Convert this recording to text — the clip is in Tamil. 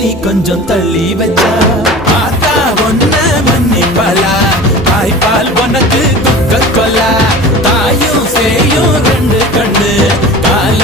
நீ கொஞ்சம் தள்ளி வச்சா பார்த்தா ஒன்ன மன்னிப்பலா தாய்ப்பால் உனக்கு துக்க கொல்லா தாயும் சேயும் ரெண்டு கண்ணு கால